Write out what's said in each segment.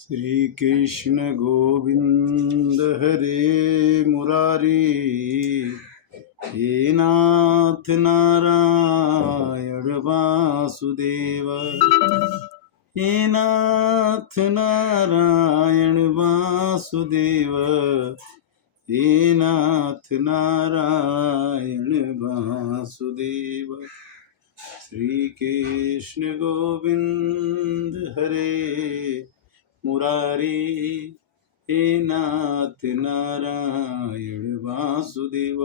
श्री कृष्ण गोविंद हरे मुरारी, हे नाथ नारायण वासुदेव, हे नाथ नारायण वासुदेव, हे नाथ नारायण वासुदेव। श्री कृष्ण गोविंद हरे मुरारी, हे नाथ नारायण वासुदेव।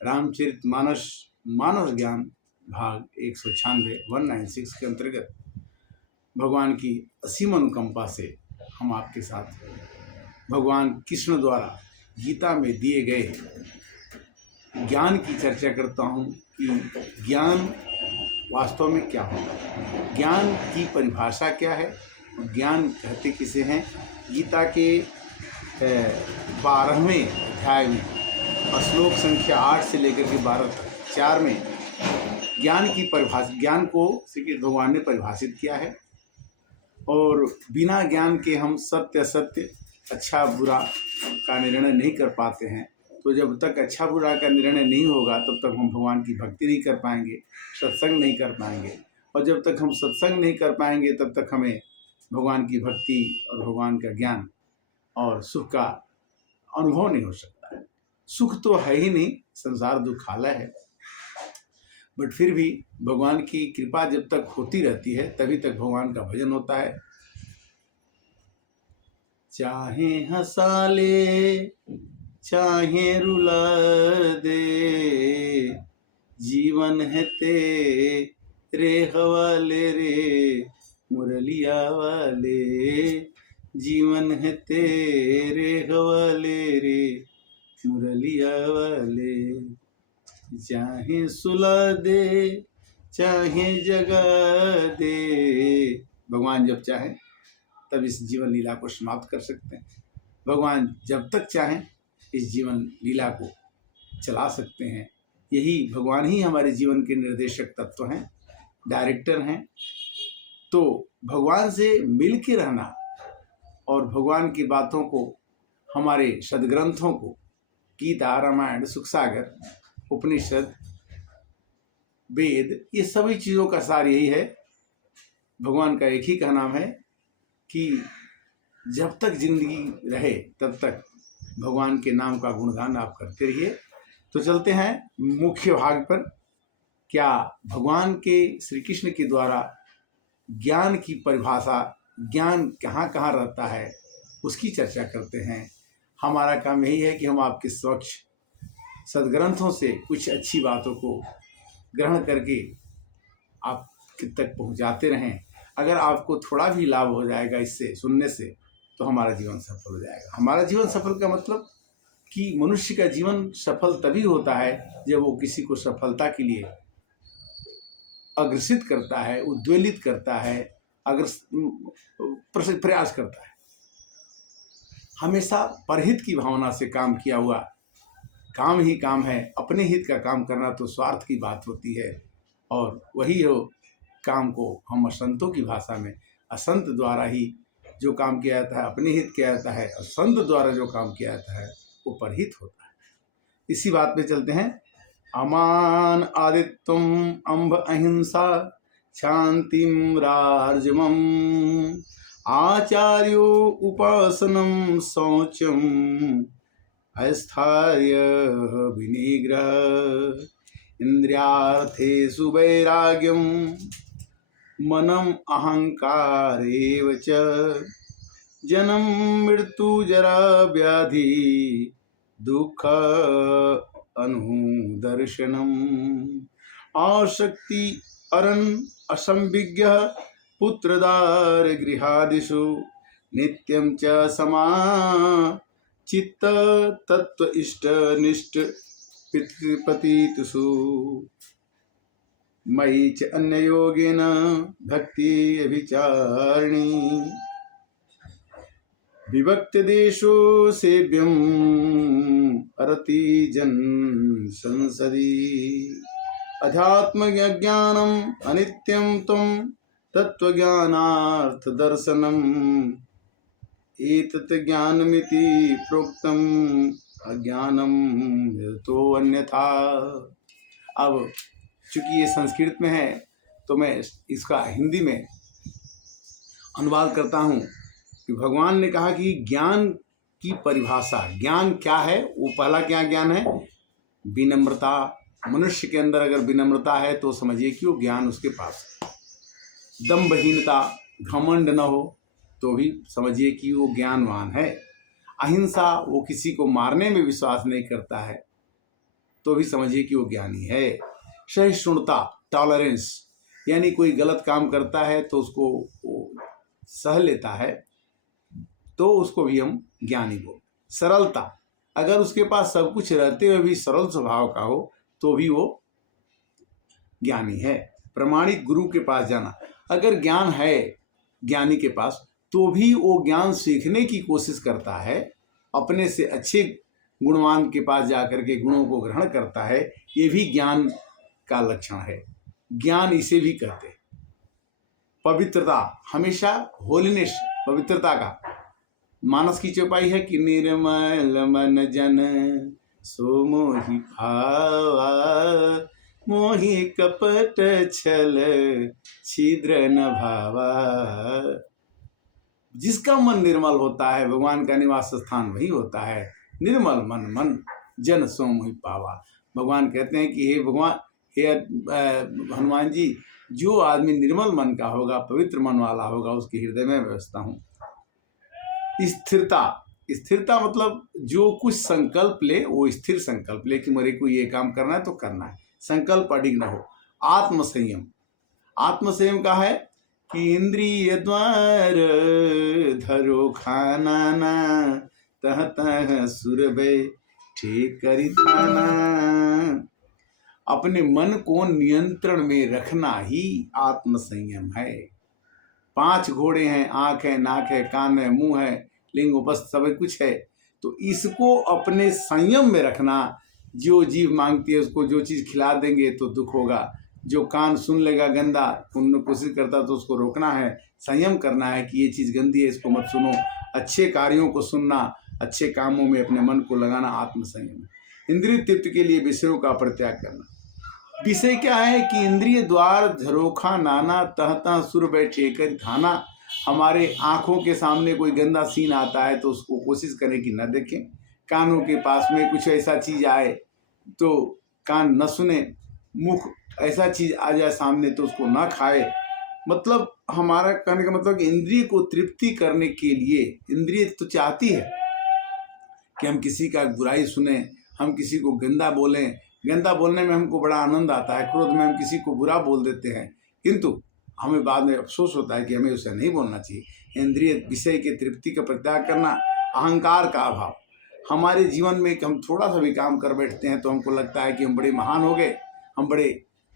रामचरितमानस मानव ज्ञान भाग 196 के अंतर्गत भगवान की असीम अनुकंपा से हम आपके साथ भगवान कृष्ण द्वारा गीता में दिए गए ज्ञान की चर्चा करता हूँ कि ज्ञान वास्तव में क्या होता है, ज्ञान की परिभाषा क्या है, ज्ञान कहते किसे हैं। गीता के 12वें अध्याय में श्लोक संख्या 8 से लेकर के 12 तक 4 में ज्ञान की परिभाषा, ज्ञान को श्री कृष्ण भगवान ने परिभाषित किया है। और बिना ज्ञान के हम सत्य असत्य, अच्छा बुरा का निर्णय नहीं कर पाते हैं। तो जब तक अच्छा बुरा का निर्णय नहीं होगा तब तक हम भगवान की भक्ति नहीं कर पाएंगे, सत्संग नहीं कर पाएंगे। और जब तक हम सत्संग नहीं कर पाएंगे तब तक हमें भगवान की भक्ति और भगवान का ज्ञान और सुख का अनुभव नहीं हो सकता है। सुख तो है ही नहीं, संसार दुखालय है, बट फिर भी भगवान की कृपा जब तक होती रहती है तभी तक भगवान का भजन होता है। चाहे हंसा ले चाहे रुला दे, जीवन है तेरे हवाले रे मुरलिया वाले, जीवन है तेरे हवाले रे मुरलिया वाले। चाहे सुला दे चाहे जगा दे, भगवान जब चाहे तब इस जीवन लीला को समाप्त कर सकते हैं। भगवान जब तक चाहें इस जीवन लीला को चला सकते हैं। यही भगवान ही हमारे जीवन के निर्देशक तत्व हैं, डायरेक्टर हैं। तो भगवान से मिल के रहना और भगवान की बातों को, हमारे सदग्रंथों को, गीता, रामायण, सुखसागर, उपनिषद, वेद, ये सभी चीज़ों का सार यही है। भगवान का एक ही का नाम है कि जब तक जिंदगी रहे तब तक भगवान के नाम का गुणगान आप करते रहिए। तो चलते हैं मुख्य भाग पर। क्या भगवान के श्री कृष्ण के द्वारा ज्ञान की परिभाषा, ज्ञान कहाँ कहाँ रहता है, उसकी चर्चा करते हैं। हमारा काम यही है कि हम आपके समक्ष सदग्रंथों से कुछ अच्छी बातों को ग्रहण करके आप तक पहुँचाते रहें। अगर आपको थोड़ा भी लाभ हो जाएगा इससे सुनने से तो हमारा जीवन सफल हो जाएगा। हमारा जीवन सफल का मतलब कि मनुष्य का जीवन सफल तभी होता है जब वो किसी को सफलता के लिए अग्रसित करता है, उद्वेलित करता है, प्रयास करता है। हमेशा परहित की भावना से काम किया हुआ काम ही काम है। अपने हित का काम करना तो स्वार्थ की बात होती है। और वही हो काम को हम असंतों की भाषा में असंत द्वारा ही जो काम किया जाता है अपने हित किया जाता है, और संत द्वारा जो काम किया जाता है वो परहित होता है। इसी बात पे चलते हैं। अमान आदित्यम अम्ब अहिंसा शांतिम राजमम, आचार्यो उपासनम शौचम अस्थार्य विनिग्रह, इंद्रियार्थेषु वैराग्यम मनम अहंकारेव च, जन्म मृत्यु जरा व्याधि दुख अनुदर्शनम, आसक्ति अरन असंविज्ञ पुत्रदार गृहादिषु, नित्यं च समा चित्त तत्व इष्ट निष्ठ पितृपतितुषु, मयि च अन्ययोगेन भक्ति अभिचारिणी, विभक्त देशो सेव्यम अरति जन संसदि, अध्यात्म ज्ञानम अनित्यम तम तत्वज्ञानार्थ दर्शनम, एतत् ज्ञानमिति प्रोक्तम अज्ञानम तो अन्यथा। अब चूंकि ये संस्कृत में है तो मैं इसका हिंदी में अनुवाद करता हूँ कि भगवान ने कहा कि ज्ञान की परिभाषा, ज्ञान क्या है, वो पहला क्या ज्ञान है, विनम्रता। मनुष्य के अंदर अगर विनम्रता है तो समझिए कि वो ज्ञान उसके पास है। दंभहीनता, घमंड न हो तो भी समझिए कि वो ज्ञानवान है। अहिंसा, वो किसी को मारने में विश्वास नहीं करता है तो भी समझिए कि वो ज्ञानी है। सहिष्णुता, टॉलरेंस, यानी कोई गलत काम करता है तो उसको सह लेता है तो उसको भी हम ज्ञानी बोल। सरलता, अगर उसके पास सब कुछ रहते हुए भी सरल स्वभाव का हो तो भी वो ज्ञानी है। प्रमाणिक गुरु के पास जाना, अगर ज्ञान है ज्ञानी के पास तो भी वो ज्ञान सीखने की कोशिश करता है, अपने से अच्छे गुणवान के पास जाकर के गुणों को ग्रहण करता है, ये भी ज्ञान का लक्षण है। ज्ञान इसे भी कहते हैं। पवित्रता, हमेशा होलीनेस, पवित्रता का। मानस की चौपाई है कि निर्मल मन जन सो मोहि भावा, मोहि कपट छल छिद्र न भावा। जिसका मन निर्मल होता है भगवान का निवास स्थान वही होता है। निर्मल मन मन जन सो मोहि पावा। भगवान कहते हैं कि हे भगवान, हे हनुमान जी, जो आदमी निर्मल मन का होगा, पवित्र मन वाला होगा, उसके हृदय में व्यवस्था हूँ। स्थिरता, स्थिरता मतलब जो कुछ संकल्प ले वो स्थिर संकल्प ले कि मेरे को ये काम करना है तो करना है, संकल्प अडिग न हो। आत्मसंयम, आत्मसंयम का है कि इंद्रिय द्वार धरो खाना ना, तह तह सुरभय ठेकरी थाना। अपने मन को नियंत्रण में रखना ही आत्मसंयम है। 5 घोड़े हैं, आंख है, नाक है, कान है, मुंह है, लिंग उपस्थ सब कुछ है, तो इसको अपने संयम में रखना। जो जीव मांगती है उसको जो चीज़ खिला देंगे तो दुख होगा, जो कान सुन लेगा गंदा, कोशिश करता तो उसको रोकना है, संयम करना है कि ये चीज़ गंदी है, इसको मत सुनो। अच्छे कार्यों को सुनना, अच्छे कामों में अपने मन को लगाना आत्मसंयम है। इंद्रिय तृप्ति के लिए विषयों का परित्याग करना। विषय क्या है कि इंद्रिय द्वार झरोखा नाना, तह तह सुर बैठे कर थाना। हमारे आंखों के सामने कोई गंदा सीन आता है तो उसको कोशिश करें कि न देखें। कानों के पास में कुछ ऐसा चीज आए तो कान न सुने। मुख ऐसा चीज आ जाए सामने तो उसको न खाए। मतलब हमारा कहने का मतलब इंद्रिय को तृप्ति करने के लिए, इंद्रिय तो चाहती है कि हम किसी का बुराई सुने, हम किसी को गंदा बोलें। गंदा बोलने में हमको बड़ा आनंद आता है, क्रोध में हम किसी को बुरा बोल देते हैं, किंतु हमें बाद में अफसोस होता है कि हमें उसे नहीं बोलना चाहिए। इंद्रिय विषय के तृप्ति का परित्याग करना। अहंकार का अभाव, हमारे जीवन में हम थोड़ा सा भी काम कर बैठते हैं तो हमको लगता है कि हम बड़े महान हो गए, हम बड़े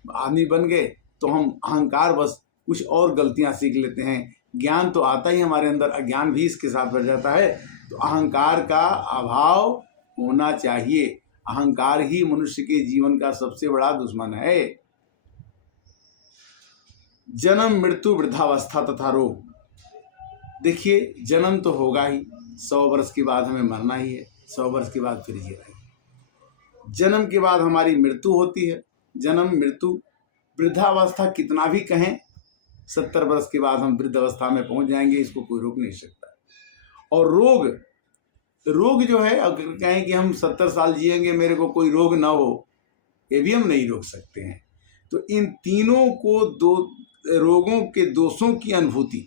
आदमी बन गए, तो हम अहंकार बस कुछ और गलतियां सीख लेते हैं। ज्ञान तो आता ही हमारे अंदर, अज्ञान भी इसके साथ बढ़ जाता है। तो अहंकार का अभाव होना चाहिए। अहंकार ही मनुष्य के जीवन का सबसे बड़ा दुश्मन है। जन्म, मृत्यु, वृद्धावस्था तथा रोग। देखिए, जन्म तो होगा ही, 100 वर्ष के बाद हमें मरना ही है, 100 वर्ष के बाद फिर जीना है। जन्म के बाद हमारी मृत्यु होती है। जन्म, मृत्यु, वृद्धावस्था कितना भी कहें, 70 वर्ष के बाद हम वृद्ध अवस्था में पहुंच जाएंगे, इसको कोई रोक नहीं सकता। और रोग, रोग जो है, अगर कहें कि हम 70 साल जिएंगे, मेरे को कोई रोग ना हो, ये भी हम नहीं रोक सकते हैं। तो इन तीनों को, दो रोगों के दोषों की अनुभूति।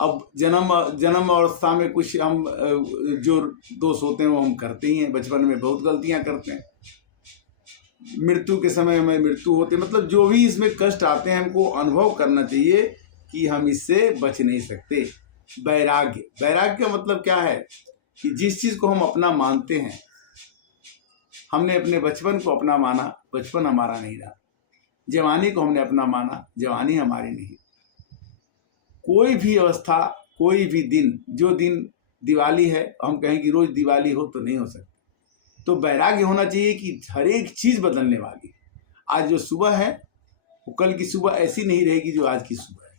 अब जन्म अवस्था में कुछ हम जो दोष होते हैं वो हम करते ही हैं, बचपन में बहुत गलतियां करते हैं। मृत्यु के समय में मृत्यु होती है, मतलब जो भी इसमें कष्ट आते हैं हमको अनुभव करना चाहिए कि हम इससे बच नहीं सकते। वैराग्य, वैराग्य का मतलब क्या है कि जिस चीज़ को हम अपना मानते हैं, हमने अपने बचपन को अपना माना, बचपन हमारा नहीं रहा। जवानी को हमने अपना माना, जवानी हमारी नहीं। कोई भी अवस्था, कोई भी दिन, जो दिन दिवाली है हम कहें कि रोज दिवाली हो तो नहीं हो सकता। तो वैराग्य होना चाहिए कि हर एक चीज बदलने वाली। आज जो सुबह है वो कल की सुबह ऐसी नहीं रहेगी जो आज की सुबह है।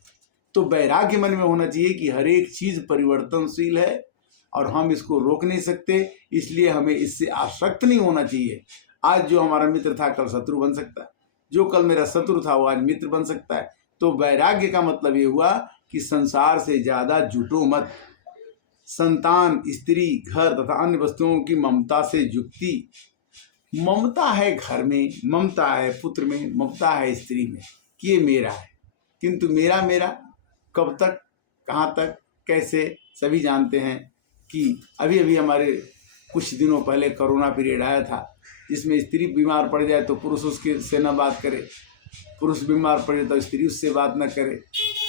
तो वैराग्य मन में होना चाहिए कि हर एक चीज परिवर्तनशील है और हम इसको रोक नहीं सकते, इसलिए हमें इससे आसक्त नहीं होना चाहिए। आज जो हमारा मित्र था कल शत्रु बन सकता है, जो कल मेरा शत्रु था वो आज मित्र बन सकता है। तो वैराग्य का मतलब ये हुआ कि संसार से ज्यादा जुटो मत। संतान, स्त्री, घर तथा अन्य वस्तुओं की ममता से युक्ति, ममता है घर में, ममता है पुत्र में, ममता है स्त्री में कि ये मेरा है, किंतु मेरा मेरा कब तक, कहाँ तक, कैसे, सभी जानते हैं कि अभी अभी हमारे कुछ दिनों पहले कोरोना पीरियड आया था, जिसमें स्त्री बीमार पड़ जाए तो पुरुष उसके से न बात करे, पुरुष बीमार पड़ जाए तो स्त्री उससे बात न करे।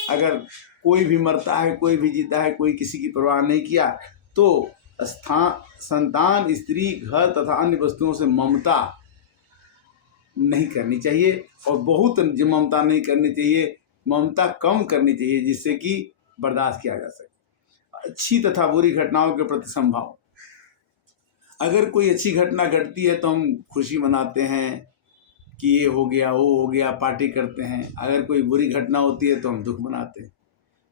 अगर कोई भी मरता है, कोई भी जीता है, कोई किसी की परवाह नहीं किया, तो संतान, स्त्री, घर तथा अन्य वस्तुओं से ममता नहीं करनी चाहिए। और बहुत ममता नहीं करनी चाहिए, ममता कम करनी चाहिए, जिससे कि बर्दाश्त किया जा सके। अच्छी तथा बुरी घटनाओं के प्रति संभाव, अगर कोई अच्छी घटना घटती है तो हम खुशी मनाते हैं कि ये हो गया, वो हो गया, पार्टी करते हैं। अगर कोई बुरी घटना होती है तो हम दुख मनाते हैं।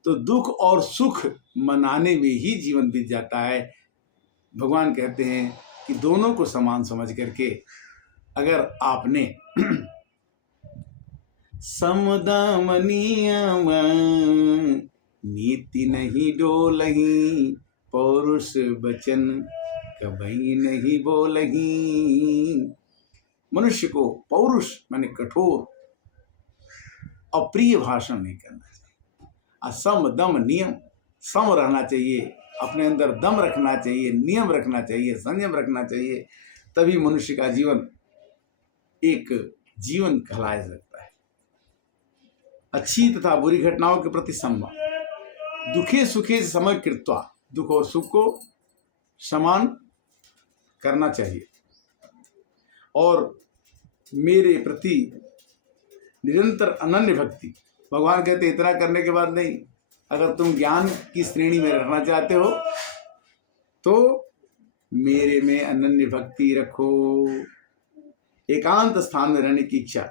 तो दुख और सुख मनाने में ही जीवन बीत जाता है। भगवान कहते हैं कि दोनों को समान समझ करके अगर आपने समदम नियम नीति नहीं डोलही, पौरुष वचन कभी नहीं बोलही। मनुष्य को पौरुष माने कठोर अप्रिय भाषण नहीं करना चाहिए। असम दम नियम, सम रहना चाहिए, अपने अंदर दम रखना चाहिए, नियम रखना चाहिए, संयम रखना चाहिए, तभी मनुष्य का जीवन एक जीवन कहलाया जाता है। अच्छी तथा बुरी घटनाओं के प्रति संवाद, दुखे सुखे समय कृत्वा, दुख और सुख को समान करना चाहिए। और मेरे प्रति निरंतर अनन्य भक्ति, भगवान कहते इतना करने के बाद नहीं, अगर तुम ज्ञान की श्रेणी में रहना चाहते हो तो मेरे में अनन्य भक्ति रखो। एकांत स्थान में रहने की इच्छा,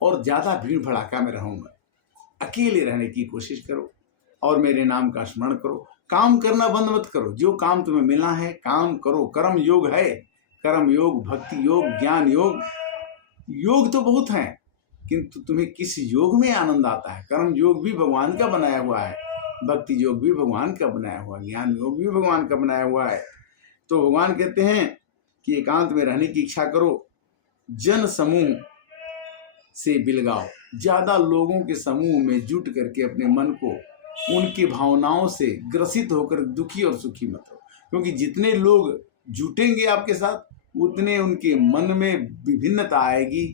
और ज्यादा भीड़ भड़ाका में रहूंगा, अकेले रहने की कोशिश करो और मेरे नाम का स्मरण करो। काम करना बंद मत करो, जो काम तुम्हें मिलना है काम करो। कर्म योग है, कर्म योग, भक्ति योग, ज्ञान योग, योग तो बहुत हैं, किंतु तुम्हें किस योग में आनंद आता है। कर्म योग भी भगवान का बनाया हुआ है, भक्ति योग भी भगवान का बनाया हुआ है, ज्ञान योग भी भगवान का बनाया हुआ है। तो भगवान कहते हैं कि एकांत में रहने की इच्छा करो, जन समूह से बिलगाओ, ज्यादा लोगों के समूह में जुट करके अपने मन को उनकी भावनाओं से ग्रसित होकर दुखी और सुखी मत हो, क्योंकि जितने लोग जुटेंगे आपके साथ उतने उनके मन में विभिन्नता आएगी,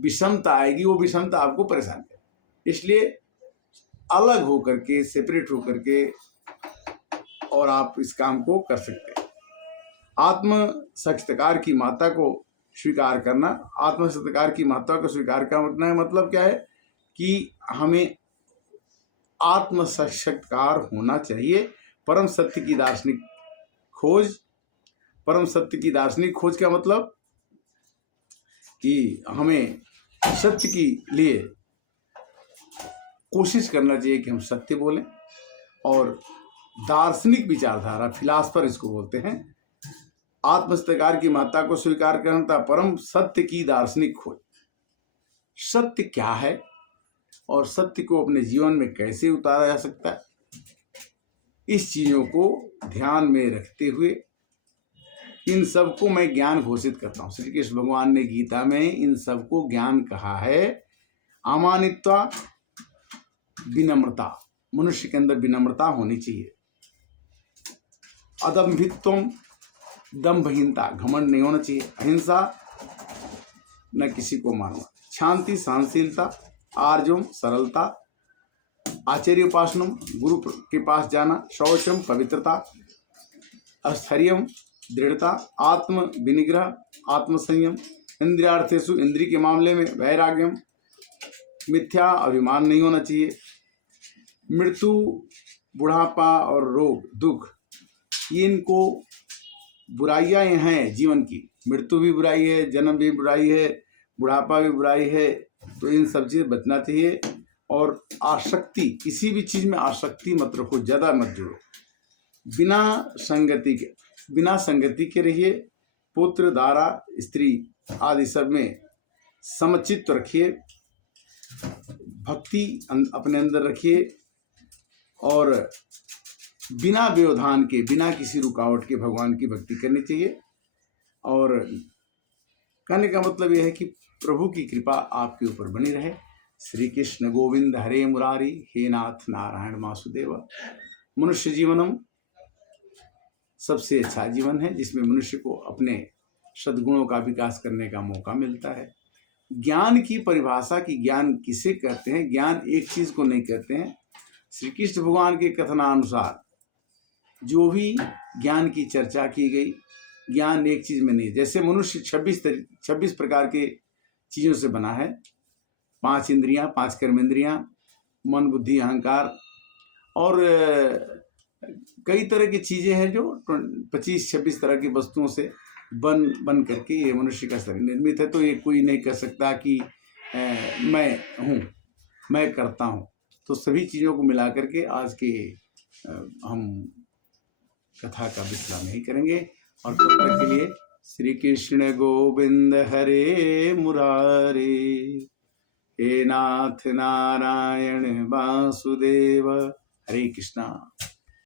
विषमता आएगी, वो विषमता आपको परेशान करेगी। इसलिए अलग होकर के, सेपरेट होकर के और आप इस काम को कर सकते हैं। आत्म साक्षात्कार की माता को स्वीकार करना, आत्म साक्षात्कार की माता को स्वीकार करना मतलब क्या है कि हमें आत्म साक्षात्कार होना चाहिए। परम सत्य की दार्शनिक खोज, परम सत्य की दार्शनिक खोज का मतलब कि हमें सत्य के लिए कोशिश करना चाहिए कि हम सत्य बोलें। और दार्शनिक विचारधारा, फिलासफर इसको बोलते हैं। आत्म साक्षात्कार की माता को स्वीकार करना, परम सत्य की दार्शनिक खोज। सत्य क्या है और सत्य को अपने जीवन में कैसे उतारा जा सकता है, इस चीजों को ध्यान में रखते हुए इन सबको मैं ज्ञान घोषित करता हूँ। श्री कृष्ण भगवान ने गीता में इन सबको ज्ञान कहा है। अमानित्वा, विनम्रता, मनुष्य के अंदर विनम्रता होनी चाहिए। अदम्भित्वम, दम्भहीनता, घमंड नहीं होना चाहिए। अहिंसा, न किसी को मारना। शांति, सहनशीलता। आर्जवम, सरलता। आचार्य उपासनम, गुरु के पास जाना। शौचम, पवित्रता। स्थैर्यम, दृढ़ता। आत्म विनिग्रह, आत्मसंयम। इंद्रियार्थेषु, इंद्रिय के मामले में वैराग्यम। मिथ्या अभिमान नहीं होना चाहिए। मृत्यु, बुढ़ापा और रोग, दुख, इनको बुराइयां हैं जीवन की। मृत्यु भी बुराई है, जन्म भी बुराई है, बुढ़ापा भी बुराई है, तो इन सब चीज बचना चाहिए। और आसक्ति, किसी भी चीज में आसक्ति मत रखो, ज्यादा मत जुड़ो। बिना संगति के रहिए। पुत्र, दारा, स्त्री आदि सब में समचित्त रखिए, भक्ति अपने अंदर रखिए और बिना व्यवधान के, बिना किसी रुकावट के भगवान की भक्ति करनी चाहिए। और कहने का मतलब यह है कि प्रभु की कृपा आपके ऊपर बनी रहे। श्री कृष्ण गोविंद हरे मुरारी, हे नाथ नारायण वासुदेव। मनुष्य जीवनम सबसे अच्छा जीवन है, जिसमें मनुष्य को अपने सद्गुणों का विकास करने का मौका मिलता है। ज्ञान की परिभाषा की, ज्ञान किसे कहते हैं? ज्ञान एक चीज को नहीं कहते हैं। श्री कृष्ण भगवान के कथनानुसार जो भी ज्ञान की चर्चा की गई, ज्ञान एक चीज में नहीं। जैसे मनुष्य 26 प्रकार के चीजों से बना है, 5 इंद्रियां, 5 कर्मेंद्रियां, मन, बुद्धि, अहंकार, और कई तरह की चीजें हैं जो 25-26 तरह की वस्तुओं से बन करके ये मनुष्य का शरीर निर्मित है। तो ये कोई नहीं कह सकता कि मैं हूँ, मैं करता हूँ। तो सभी चीज़ों को मिला करके आज के हम कथा का विश्लेषण नहीं करेंगे। और तब तक के लिए श्री कृष्ण गोविंद हरे मुरारे, हे नाथ नारायण वासुदेव। हरे कृष्णा।